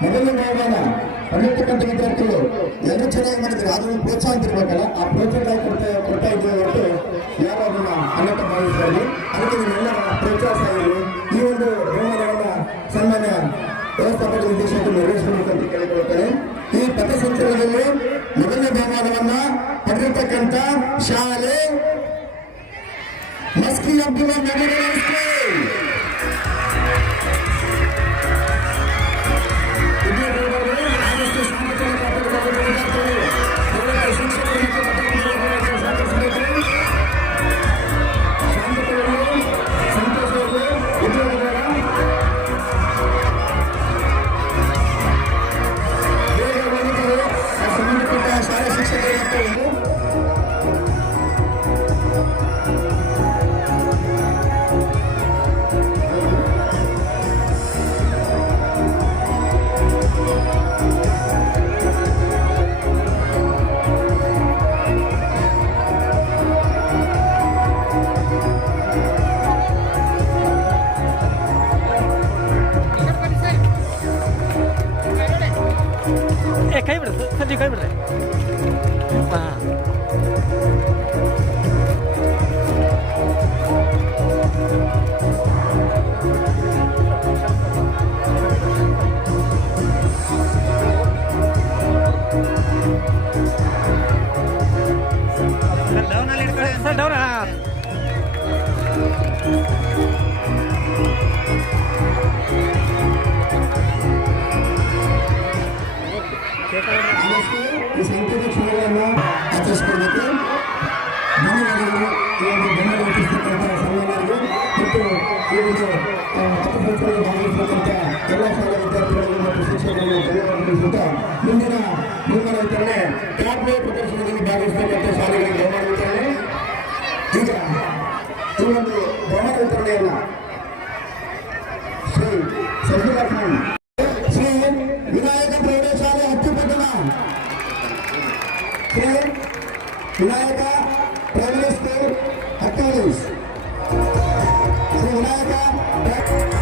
ಮೊದಲನೇ ಭಾಗನ ಪಡೆಯತಕ್ಕಂಥ ವಿದ್ಯಾರ್ಥಿಗಳು ಎಲ್ಲ ಚೆನ್ನಾಗಿ ಮಾಡಿದ್ರು ಅದನ್ನು ಪ್ರೋತ್ಸಾಹ ಅಂತಿರ್ಬೇಕಲ್ಲ ಆ ಪ್ರೋತ್ಸಾಹ ಕೊಡ್ತಾ ಕೊಡ್ತಾ ಇದ್ದೇವೆ ಹೊರತು ಯಾರು ಅದನ್ನ ಅನ್ಯತ ಭಾವಿಸ್ತಾರೆ ಅದಕ್ಕೆ ನಿಮ್ಮೆಲ್ಲ ಪ್ರೋತ್ಸಾಹ ಇರಲಿ ಈ ಒಂದು ಬಹುಮಾನಗಳನ್ನ ಸನ್ಮಾನ್ಯ ವ್ಯವಸ್ಥಾಪಕ ನಿರ್ದೇಶಕರು ನೆರವೇರಿಸಬೇಕು ಅಂತ ಕೇಳಿಕೊಳ್ತಾರೆ ಈ ಪಥಸಂಚಲನದಲ್ಲಿ ಮೊದಲನೇ ಬಹುಮಾನವನ್ನ ಪಡೆದಿರ್ತಕ್ಕಂಥ ಶಾಲೆ Maski Abdulla memorial Deus. Boneca.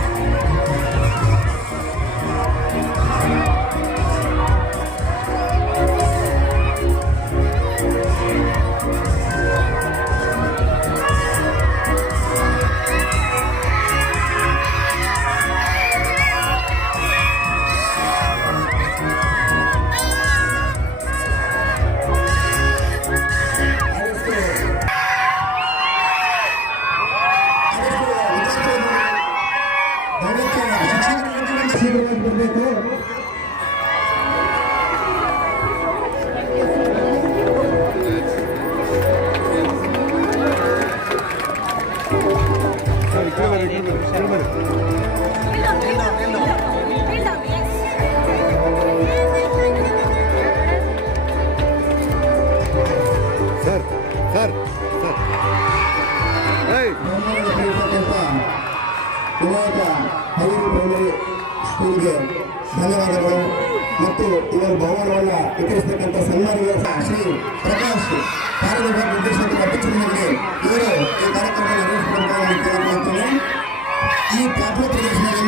ಸ್ಕೂಲ್ಗೆ ಧನ್ಯವಾದಗಳು. ಮತ್ತು ಇವರ ಭವನವನ್ನು ವಿತರಿಸತಕ್ಕಂಥ ಸನ್ಮಾನಿಗೆ ಶ್ರೀ ಪ್ರಕಾಶ್ ಕಾರ್ಯನಿರ್ವಾಹಕ ನಿರ್ದೇಶಕರ ಅಧ್ಯಕ್ಷರಿಗೆ ಇವರು ಈ ಕಾರ್ಯಕ್ರಮವನ್ನು ಕೇಳಿಕೊಳ್ಳುತ್ತೇನೆ. ಈ ಪಾಪ ಪ್ರದರ್ಶನದಲ್ಲಿ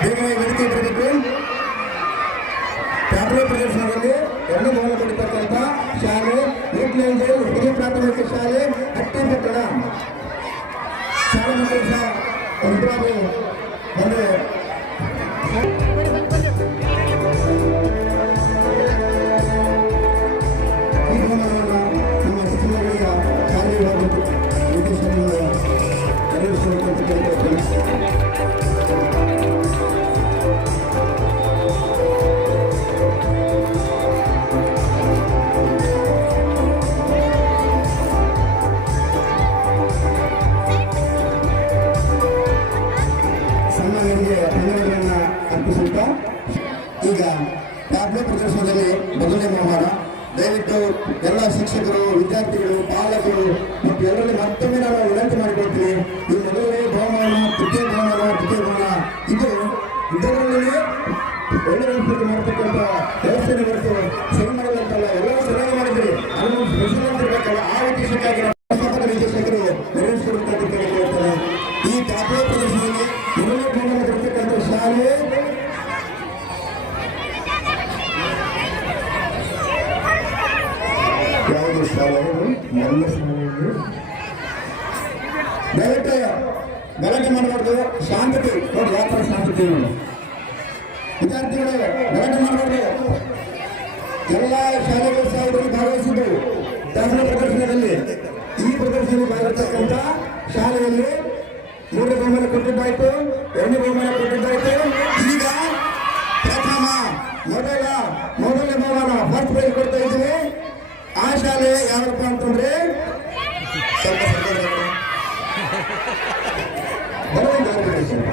ಬೇಗನೆ ವೇದಿಕೆ ಬರಬೇಕು ಟ್ಯಾಬ್ಲೆಟ್ ಪ್ರದರ್ಶನದಲ್ಲಿ ಎರಡನೇ ಬಹುಮಾನ ಪಡಿತಕ್ಕಂಥ ಶಾಲೆ ಏಟ್ನಲ್ಲಿ ಹಿರಿಯ ಪ್ರಾಥಮಿಕ ಶಾಲೆ ಹಟ್ಟಿಪಟ್ಟಣ ಶಾಲೆ ಮಕ್ಕಳು ಮತ್ತೊಮ್ಮೆ ನಾನು ವಿನಂತಿ ಮಾಡಿಕೊಳ್ತೀನಿ ಈ ಮೊದಲನೇ ಬಹುಮಾನ ತೃತೀಯ ಬಹುಮಾನ ತೃತೀಯ ಬಹುಮಾನ ಇದು ಇದರಲ್ಲಿ ಒಳ್ಳೆ ವ್ಯವಸ್ಥೆ ಮಾಡ್ತಕ್ಕಂಥ ವ್ಯವಸ್ಥೆನೇ ಹೊರತು ಸರಿ ಮಾಡಲ್ಲಂತಲ್ಲ ಎಲ್ಲರೂ ಸರಿಯಾಗಿ ಮಾಡಿದ್ರಿ ಅದನ್ನು ಸ್ಪೆಷಲ್ ಅಂತ ಇರ್ಬೇಕಲ್ಲ ಆ ಉದ್ದೇಶಕ್ಕಾಗಿ ನಮ್ಮ ವ್ಯವಸ್ಥಾಪಕ ನಿರ್ದೇಶಕರು ನೆರವೇರಿಸಿಕೊಡುತ್ತಾರೆ ಅಂತ ಕೇಳಿಕೊಳ್ತಾರೆ ಈ ದಾಖಲೆ ಪ್ರದರ್ಶನದಲ್ಲಿ ಮೊದಲನೇ ಬಹುಮಾನ ಕೊಡ್ತಕ್ಕಂಥ ಶಾಲೆ ಯಾವುದು ಶಾಲೆ ಎಲ್ಲ ಶಾಲೆಗಳು ದಯವಿಟ್ಟು ಗಲಾಟೆ ಮಾಡಬಾರ್ದು. ಶಾಂತತೆ, ನೋಡಿ ಯಾವ ಥರ ಶಾಂತತೆ ನೋಡಿ. ವಿದ್ಯಾರ್ಥಿಗಳು, ಗಲಾಟೆ ಮಾಡಬಾರ್ದು. ಎಲ್ಲ ಶಾಲೆಗಳು ಸಹ ಇದರಲ್ಲಿ ಭಾಗವಹಿಸಿದ್ದವು ದಾಖಲೆ ಪ್ರದರ್ಶನದಲ್ಲಿ ಈ ಪ್ರದರ್ಶನದಲ್ಲಿ ಭಾಗವಹಿಸತಕ್ಕಂಥ ಶಾಲೆಯಲ್ಲಿ ಮೂರನೇ ಬಹುಮಾನ ಕೊಟ್ಟಿದ್ದಾಯಿತು, ಎರಡನೇ ಬಹುಮಾನ ಕೊಟ್ಟಿದ್ದಾಯಿತು. ಈಗ ಪ್ರಥಮ, ಮೊದಲ, ಮೊದಲನೇ ಬಹುಮಾನ ಫಸ್ಟ್ ಪ್ರೈಸ್ ಕೊಡ್ತಾ ಇದ್ದೀವಿ. ಆ ಶಾಲೆ ಯಾವಪ್ಪ ಅಂತಂದ್ರೆ ಬರಲಿಲ್ಲ ಅವರಿಗೆ ಸ್ವಲ್ಪ.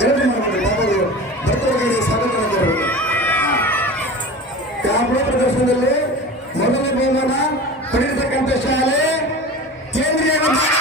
ಗಲಾಟೆ ಮಾಡಬೇಡಿ ಬಾಬರು ಬರ್ತವರಿಗೆ ಸ್ವಾಗತ ಮಾಡಿದರು ಕಾಪುಳ ಪ್ರದರ್ಶನದಲ್ಲಿ ಮೊದಲನೇ ಬಹುಮಾನ ಪಡೆದಿರ್ತಕ್ಕಂಥ ಶಾಲೆ ಕೇಂದ್ರೀಯ ವಿದ್ಯಾಲಯ.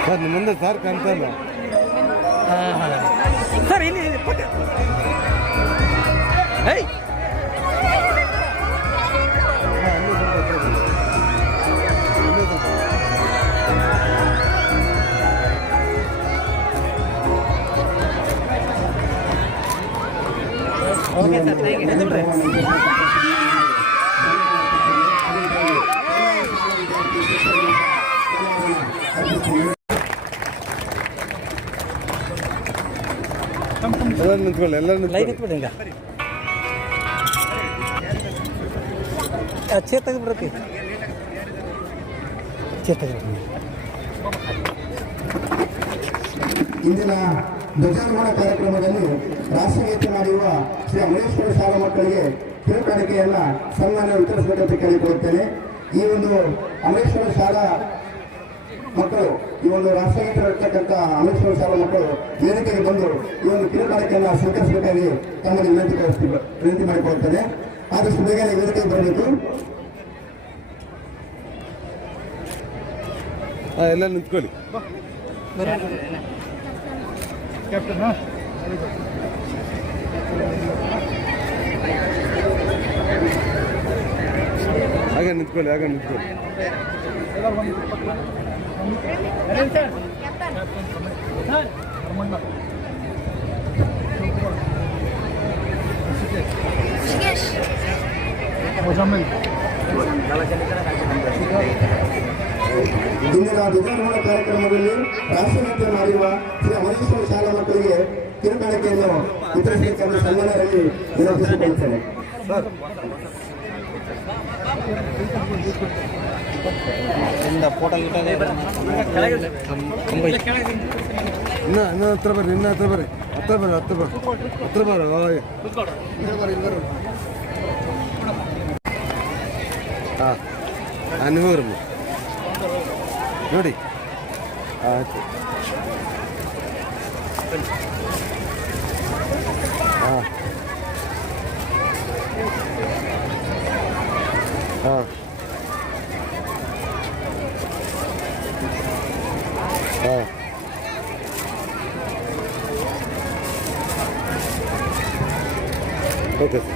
ಸರಿ ನಿಮ್ಮ ಮುಂದೆ ಸರ್ ಕಾಣ್ತಲ್ಲ ಸರ್ ಇಲ್ಲಿ ಏಯ್! ಓಕೆ ಸರ್ ಥ್ಯಾಂಕ್ ಯು ಎದ್ದು ಬಿಡ್ರಿ ಎಲ್ಲ ನಿಂತ್ಕೊಳ್ಳಿ ಎಲ್ಲ ಲೈನ್ ನಿಂತ್ಕೊಳ್ಳಿ ಇಟ್ಬಿಡ್ರಿ ಹಿಂಗ ಚೇರ್ ತೆಗೆದ್ಬಿಡ್ತಿ ಚೇರ್ ತೆಗೆದ್ಬಿಡ್ರಿ ಇಂದಿನ ಧ್ವಜಾರೋಹಣ ಕಾರ್ಯಕ್ರಮದಲ್ಲಿ ರಾಷ್ಟ್ರಗೀತೆ ಮಾಡಿರುವ ಶ್ರೀ ಅಮರೇಶ್ವರ ಶಾಲಾ ಮಕ್ಕಳಿಗೆ ತಿರುಕಾಣಿಕೆಯನ್ನ ಸನ್ಮಾನ ವಿತರಿಸಬೇಕಂತ ಕೇಳಿಕೊಳ್ಳುತ್ತೇನೆ ಈ ಒಂದು ಅಮರೇಶ್ವರ ಶಾಲಾ ಮಕ್ಕಳು ಈ ಒಂದು ರಾಷ್ಟ್ರಗೀತೆ ಇರ್ತಕ್ಕಂಥ ಅಮರೇಶ್ವರ ಶಾಲಾ ಮಕ್ಕಳು ವೇದಿಕೆಗೆ ಬಂದು ಈ ಒಂದು ಕಿರುಕಾಣಿಕೆಯನ್ನ ಸ್ವೀಕರಿಸಬೇಕಾಗಿ ತಮ್ಮಲ್ಲಿ ವಿನಂತಿ ಕಳಿಸ್ತೀವಿ ವಿನಂತಿ ಮಾಡಿಕೊಳ್ತೇನೆ ಆದಷ್ಟು ಬೇಗ ವೇದಿಕೆಗೆ ಬರಬೇಕು. ಎಲ್ಲ ನಿಂತ್ಕೊಳ್ಳಿ. ಹಾಗೆ ನಿಂತ್ಕೊಳ್ಳಿ ಹಾಗೆ ನಿಂತ್ಕೊಳ್ಳಿ ಇಂದಿನ ಧ್ವಜಾರೋಹಣ ಕಾರ್ಯಕ್ರಮದಲ್ಲಿ ರಾಷ್ಟ್ರಗೀತೆ ಮಾಡಿರುವ ಶ್ರೀ ಅಮರೇಶ್ವರ ಶಾಲಾ ಮಕ್ಕಳಿಗೆ ಕಿರುಕಾಣಿಕೆಯನ್ನು ವಿತರಿಸಬೇಕೆಂದು ಸನ್ಮಾನದಲ್ಲಿ ವಿನಂತಿಸಿಕೊಳ್ಳುತ್ತೇನೆ ಇಂದ ಫೋಟೋ ಗಿಟ ಇನ್ನ ಇನ್ನ ಹತ್ರ ಬರ್ರಿ ಇನ್ನ ಹತ್ರ ಬರ್ರಿ ಹತ್ರ ಬರ್ರಿ ಹತ್ರ ಬರ್ರಿ ಹತ್ರ ಬರ್ರಿ ಹಾಗೆ ಹಾಂ ಹಾಂ ನೀವು ಹೋಗ್ರಮ್ಮ ನೋಡಿ ಆಯ್ತು Ah. Ah. Ah.